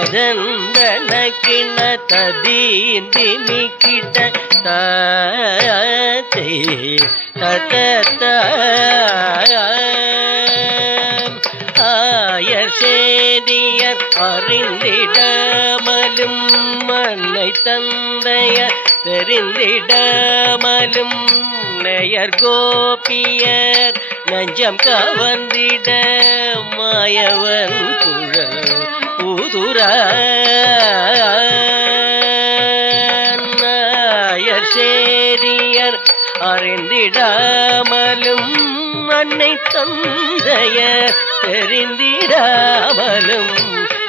ததந்தன கிண ததீந்திமி கிட்ட தே தத ஆயர் சேதியர் அறிந்திடமலும் மன்னை தந்தையர் தெரிந்திடமலும் நேயர் கோபியர் நஞ்சம் கவர்ந்திட மாயவன் குழல் ஊதுராயர் சேதியர் அறிந்திடாமலும் அன்னை தந்தையர் தெரிந்திடாமலும்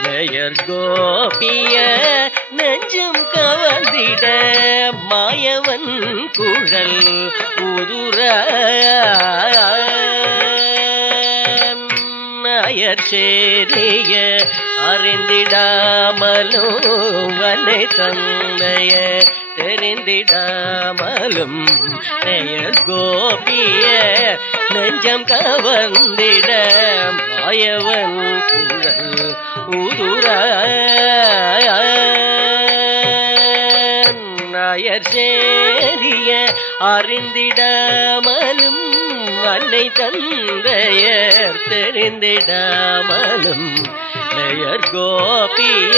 நேயர் கோபிய நெஞ்சம் கவர்ந்திட மாயவன் குழல் ஊதுராயர் சேரிய அறிந்திடாமலும் அன்னை தந்தைய தெரிந்திடாமலும் நேயர் கோபிய நெஞ்சம் கவர்ந்திட மாயவன் குழல் ஊதுராயர் சேரிய அறிந்திடாமலும் அன்னை தந்தையர் தெரிந்திடாமலும் நேயர் கோபிய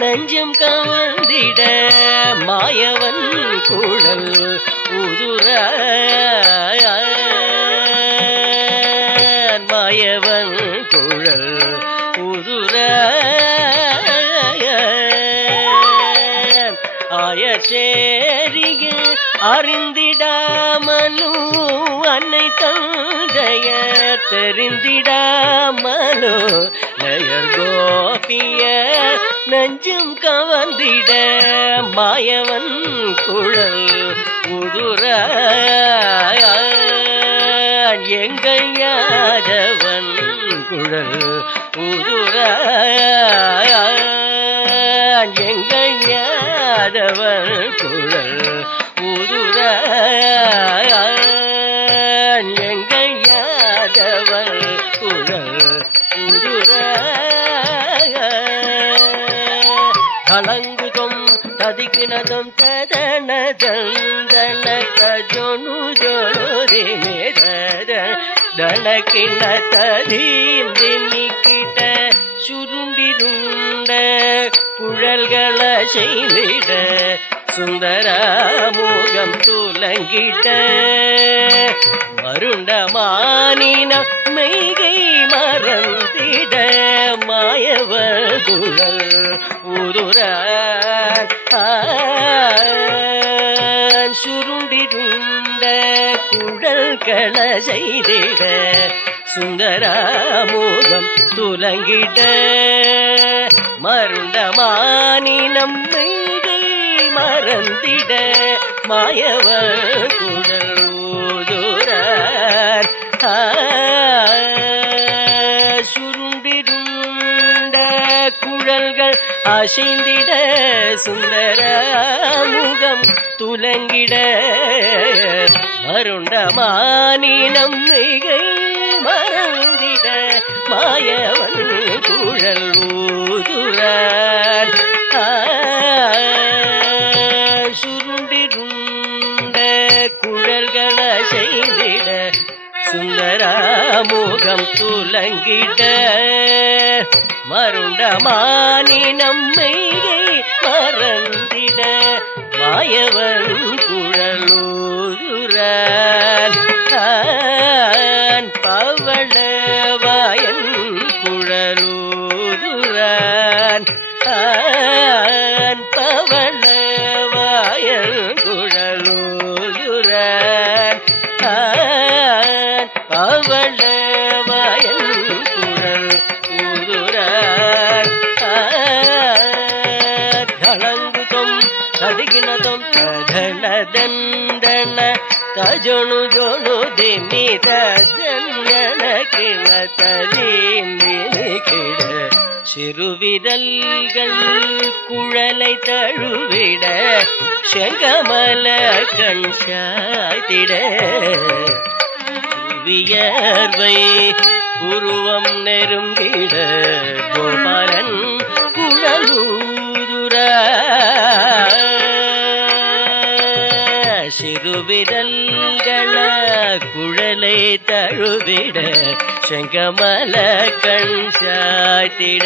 நஞ்சம் கவர்ந்திட மாயவன் குழல் ஊதுராயர் மாயவன் குழல் ஊதுராயர் ஆயர் சேரிய அறிந்திடாமலும் அன்னை தந்தையர் தெரிந்திடாமலும் நேயர் கோபிய நஞ்சம் கவர்ந்திட மாயவன் குழல் ஊதுராயர் எங்கள் யாதவன் குழல் ஊதுராயர் எங்கள் யாதவன் குழல் ஊதுராயர் எங்கள் யாதவன் குழல் ஊதுராயர் கலங்குதும் ததிக்கினதும் ததன தந்தன கஜொனு ஜொனு தனக்கின ததீந்திமி கிட்ட சுருண்டிருண்ட குழல்கள செய்திட சுந்தரமுகம் துலங்கிட மருண்டமானின மெய்கை மறந்திட மாயவ குழல் ஊதுரார் சுருண்டிருண்ட குழல்கள செய்திட சுந்தரமுகம் துலங்கிட மருண்டமானினம் மெய்கை மறந்திட மாயவ குழல் ஊதுரார் சுருண்டிருண்ட குழல்கள் அசைந்திட சுந்தரமுகம் துலங்கிட மருண்டமானினம் மெய்கை மறந்திட மாயவன் குழல் ஊதுரார் சுருண்டிருண்ட குழல்கள செய்திட சுந்தரமுகம் துலங்கிட மருண்டமானினம் மெய்கை மறந்திட மாயவன் குழல் ஊதுரார் பவளவாயன் குழல் ஊதுரார் பவளவாயன் குழல் ஊதுரார் பவளவாயன் குழல் ஊதுரார் தளங்குதும் ததிகினதும் ததன தந்தன தஜொணு ஜொணு திமி தஜன கிண ததீந்திமி கிட சிறுவிரல்கள் குழலை தழுவிட செங்கமல கண் சாய்த்திட வியர்வை உருவம் நெருங்கிட கோபாலன் குழல் சிறுவிரல்கள குழலை தழுவிட செங்கமல கண் சாய்த்திட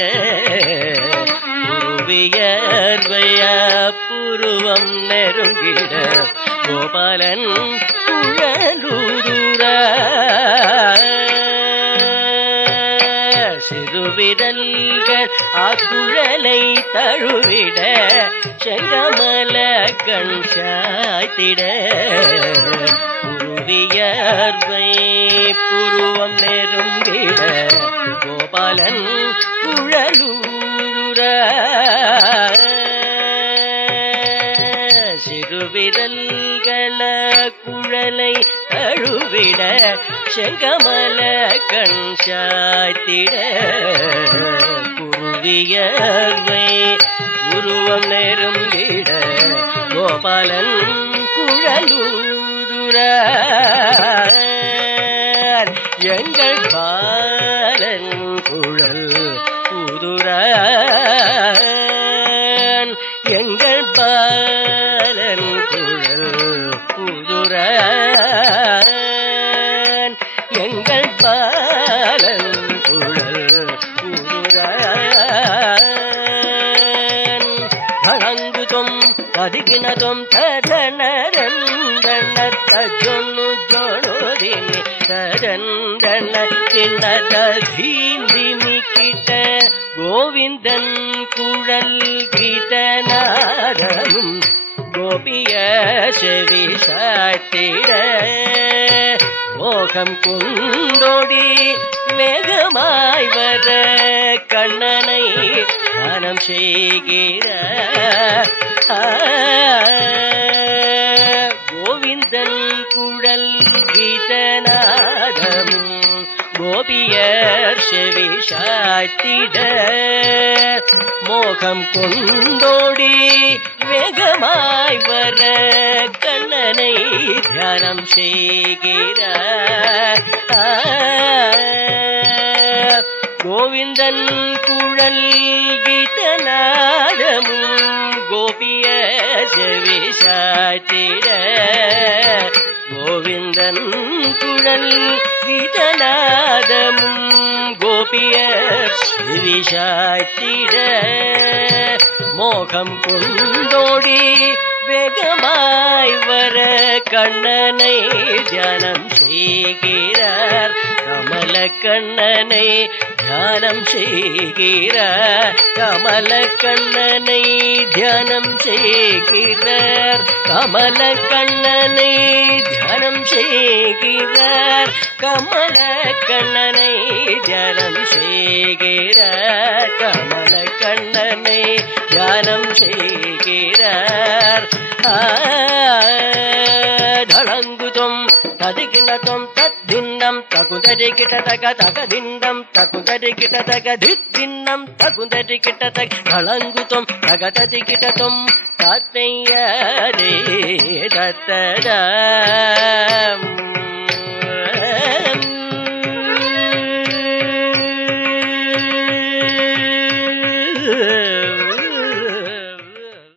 புவியர்வைய புருவம் நெருங்கிட கோபாலன் குழலூர சிறுவிரல்கள் அக்குழலை தழுவிட செங்கமல கண் சாய்த்திட புவியர்வை புருவம் நெருங்கிட கோபாலன் குழலூர சிறுவிரல்கள குழலை தழுவிட செங்கமல கண் சாய்த்திட குருவியர்வை உருவம் நெருங்கிட கோபாலன் குழலூர எங்கள் பாலன் குழல் ஊதுர எங்கள் பாலன் குழல் ஊதுர எங்கள் பாலன் குழல் ஊதுர வழங்குதும் கதிகினதும் ததனரந்தன தஜொன்னு ஜொணுதிமி தரந்தன சின்னத தீந்திமி கிட்ட கோவிந்தன் குழல் கீதநாதமும் கோபிய செவி சாத்திட மோகம் குண்டோடி வேகமாய் வர கண்ணனை தானம் செய்கிற கோவிந்தன் குழல் கீதநாதமும் கோபியர் செவி சாத்திட மோகம் கொண்டோடி வேகமாய் வர கண்ணனை தியானம் செய்கிற கோவிந்தன் குழல் கீதநாதமும் கோபிய செவி சாத்திட கோவிந்தன் குழல் கீதநாதமும் கோபியர் செவி சாத்திட மோகம் கொண்டோடி வேகமாய் வர கண்ணனை தியானம் செய்கிறார் கமல கண்ணனை தியானம் செய்கிறார் கமல கண்ணனை தியானம் செய்கிறார் கமல கண்ணனை தியானம் செய்கிறார் கமல கண்ணனை தியானம் செய்கிறார் கமல கண்ணனை தியானம் செய்கிறார் தளங்குதும் ததிகினதும் தத்தின்னம் தகுதரி கிட்டதக தகதின்னம் தகுதரி கிட்டதக தித்தின்னம் தகுதரி கிட்டதக தளங்குதும் தகததி கிட்டதும் தத்தையரே தத்தட